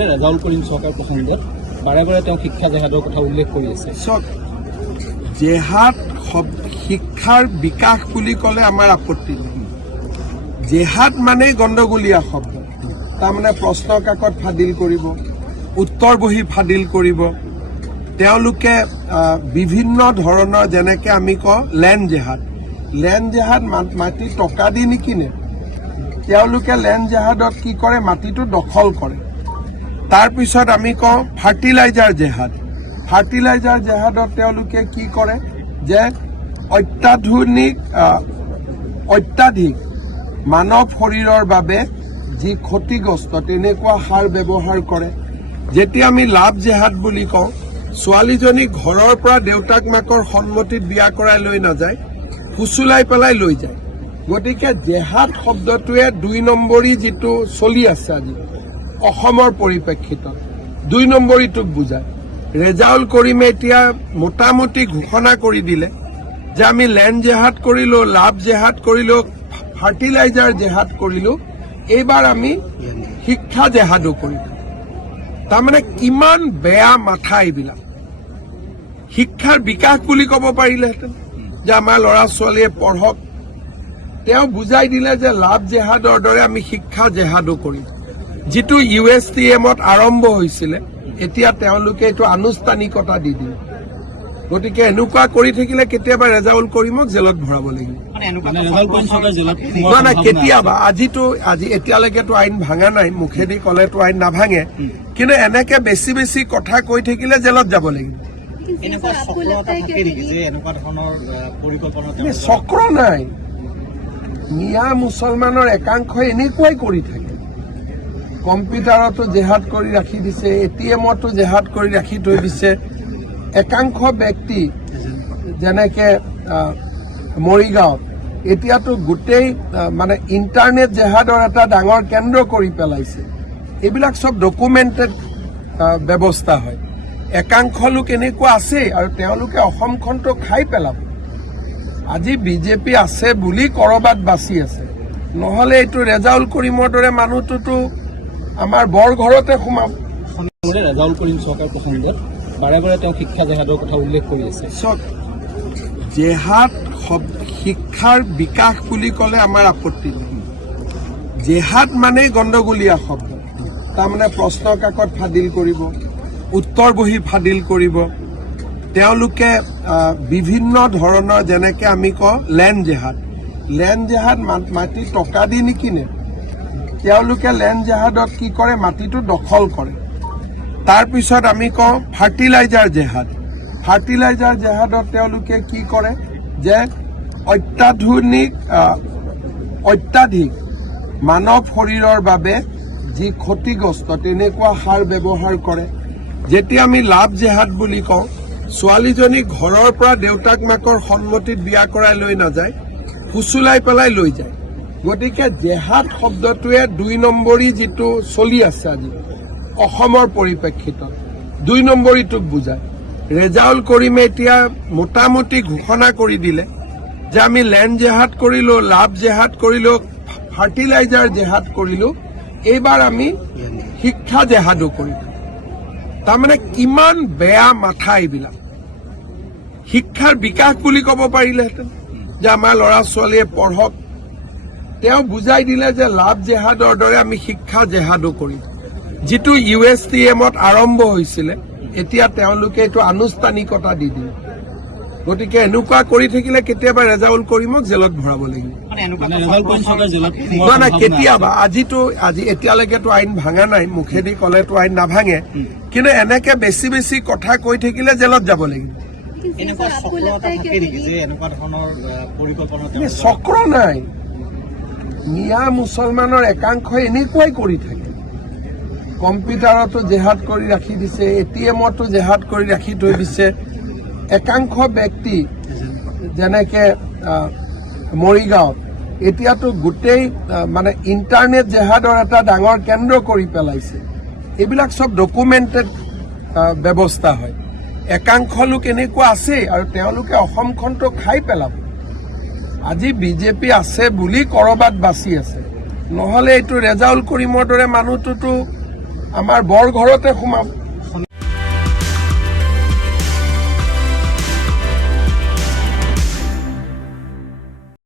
ইতিমধ্যে ৰেজাউল কৰিম চৰকাৰ প্ৰসংগত বাৰে বাৰে তেওঁ শিক্ষা জেহাদৰ কথা উল্লেখ কৰি আছে। জেহাদ শিক্ষাৰ বিকাশ বুলি ক'লে আমাৰ আপত্তি নাই। জেহাদ মানে গণ্ডগোলীয়া শব্দ, তাৰমানে প্ৰশ্ন কাকত ফাদিল কৰিব, উত্তৰ বহি ফাদিল কৰিব। তেওঁলোকে বিভিন্ন ধৰণৰ যেনেকৈ আমি কওঁ লেণ্ড জেহাদ মাটি টকা দি নিকিনে। তেওঁলোকে লেণ্ড জেহাদত কি কৰে, মাটিটো দখল কৰে। তাৰপিছত আমি কওঁ ফাৰ্টিলাইজাৰ জেহাদত তেওঁলোকে কি কৰে যে অত্যাধিক মানৱ শৰীৰৰ বাবে যি ক্ষতিগ্ৰস্ত তেনেকুৱা সাৰ ব্যৱহাৰ কৰে। যেতিয়া আমি লাভ জেহাদ বুলি কওঁ, ছোৱালীজনী ঘৰৰ পৰা দেউতাক মাকৰ সন্মতিত বিয়া কৰাই লৈ নাযায়, ফুচুলাই পেলাই লৈ যায়। গতিকে জেহাদ শব্দটোৱে ২ নম্বৰী যিটো চলি আছে আজি অসমৰ পৰিপ্ৰেক্ষিতত ২ নম্বৰীটোক বুজায়। ৰেজাউল কৰিমে এতিয়া মোটামুটি ঘোষণা কৰি দিলে যে আমি লেণ্ড জেহাদ কৰিলোঁ, লাভ জেহাদ কৰিলোঁ, ফাৰ্টিলাইজাৰ জেহাদ কৰিলোঁ, এইবাৰ আমি শিক্ষা জেহাদো কৰিলোঁ। তাৰমানে কিমান বেয়া মাথা এইবিলাক। শিক্ষাৰ বিকাশ বুলি ক'ব পাৰিলেহেঁতেন যে আমাৰ ল'ৰা ছোৱালীয়ে পঢ়ক। তেওঁ বুজাই দিলে যে লাভ জেহাদৰ দৰে আমি শিক্ষা জেহাদো কৰিম। যিটো USTMত আৰম্ভ হৈছিলে, এতিয়া তেওঁলোকে এইটো আনুষ্ঠানিকতা দি দিলে। গতিকে এনেকুৱা কৰি থাকিলে কেতিয়াবা ৰেজাউল কৰিমক জেলত ভৰাব লাগিব। নাই কেতিয়াবা, আজি এতিয়ালৈকেতো আইন ভাঙা নাই, মুখেদি ক'লেতো আইন নাভাঙে, কিন্তু এনেকে বেছি কথা কৈ থাকিলে জেলত যাব লাগিব। চক্ৰ নাই, মিয়া মুছলমানৰ একাংশই এনেকুৱাই কৰি থাকে। কম্পিউটাৰতো জেহাদ কৰি ৰাখি দিছে, ATMতো জেহাদ কৰি ৰাখি থৈ দিছে। একাংশ ব্যক্তি যেনেকে মৰিগাঁৱত এতিয়াতো গোটেই মানে ইণ্টাৰনেট জেহাদৰ এটা ডাঙৰ কেন্দ্ৰ কৰি পেলাইছে। এইবিলাক চব ডকুমেণ্টেড ব্যৱস্থা হয়। একাংশ লোক এনেকুৱা আছে আৰু তেওঁলোকে অসমখনটো খাই পেলাব। আজি বিজেপি আছে বুলি ক'ৰবাত বাচি আছে, নহ'লে এইটো ৰেজাউল কৰিমৰ দৰে মানুহটোতো আমাৰ বৰ ঘৰতে সোমাব। ৰেজাউল কৰিম চৰকাৰ প্ৰসংগত বাৰে বাৰে তেওঁ শিক্ষা জেহাদৰ কথা উল্লেখ কৰি আছে। জেহাদ শিক্ষাৰ বিকাশ বুলি ক'লে আমাৰ আপত্তি নাই। জেহাদ মানে গণ্ডগোলীয়া শব্দ, তাৰমানে প্ৰশ্ন কাকত ফাদিল কৰিব, উত্তৰ বহি ফাদিল কৰিব। তেওঁলোকে বিভিন্ন ধৰণৰ যেনেকৈ আমি কওঁ লেণ্ড জেহাদ মাটি টকা দি নিকিনে। তেওঁলোকে লেণ্ড জেহাদত কি কৰে, মাটিটো দখল কৰে। তাৰপিছত আমি কওঁ ফাৰ্টিলাইজাৰ জেহাদত তেওঁলোকে কি কৰে যে অত্যাধিক মানৱ শৰীৰৰ বাবে যি ক্ষতিগ্ৰস্ত তেনেকুৱা সাৰ ব্যৱহাৰ কৰে। যেতিয়া আমি লাভ জেহাদ বুলি কওঁ, ছোৱালীজনী ঘৰৰ পৰা দেউতাক মাকৰ সন্মতিত বিয়া কৰাই লৈ নাযায়, ফুচুলাই পেলাই লৈ যায়। গতিকে জেহাদ শব্দটোৱে ২ নম্বৰী যিটো চলি আছে আজি অসমৰ পৰিপ্ৰেক্ষিতত ২ নম্বৰীটোক বুজায়। ৰেজাউল কৰিমে এতিয়া মোটামুটি ঘোষণা কৰি দিলে যে আমি লেণ্ড জেহাদ কৰিলোঁ, লাভ জেহাদ কৰিলোঁ, ফাৰ্টিলাইজাৰ জেহাদ কৰিলোঁ, এইবাৰ আমি শিক্ষা জেহাদো কৰিম। তাৰমানে কিমান বেয়া মাথা এইবিলাক। শিক্ষাৰ বিকাশ বুলি ক'ব পাৰিলেহেঁতেন যে আমাৰ ল'ৰা ছোৱালীয়ে পঢ়ক। তেওঁ বুজাই দিলে যে লাভ জেহাদৰ দৰে আমি শিক্ষা জেহাদো কৰিম। যিটো USTMত আৰম্ভ হৈছিলে, এতিয়া তেওঁলোকে এইটো আনুষ্ঠানিকতা দি দিলে। গতিকে এনেকুৱা কৰি থাকিলে কেতিয়াবা ৰেজাউল কৰিমক জেলত ভৰাব লাগিব। নাই কেতিয়াবা, আজি এতিয়ালৈকেতো আইন ভাঙা নাই, মুখেদি ক'লেতো আইন নাভাঙে, কিন্তু এনেকে বেছি কথা কৈ থাকিলে জেলত যাব লাগিব। চক্ৰ নাই, মিয়া মুছলমানৰ একাংশই এনেকুৱাই কৰি থাকে। কম্পিউটাৰতো জেহাদ কৰি ৰাখি দিছে, ATMতো জেহাদ কৰি ৰাখি থৈ দিছে। একাংশ ব্যক্তি যেনেকে মৰিগাঁৱত এতিয়াতো গোটেই মানে ইণ্টাৰনেট জেহাদৰ এটা ডাঙৰ কেন্দ্ৰ কৰি পেলাইছে। এইবিলাক চব ডকুমেণ্টেড ব্যৱস্থা হয়। একাংশ লোক এনেকুৱা আছে আৰু তেওঁলোকে অসমখনটো খাই পেলাব। আজি বিজেপি আছে বুলি ক'ৰবাত বাচি আছে, নহ'লে এইটো ৰেজাউল কৰিমৰ দৰে মানুহটোতো আমাৰ বৰ ঘৰতে সোমাব।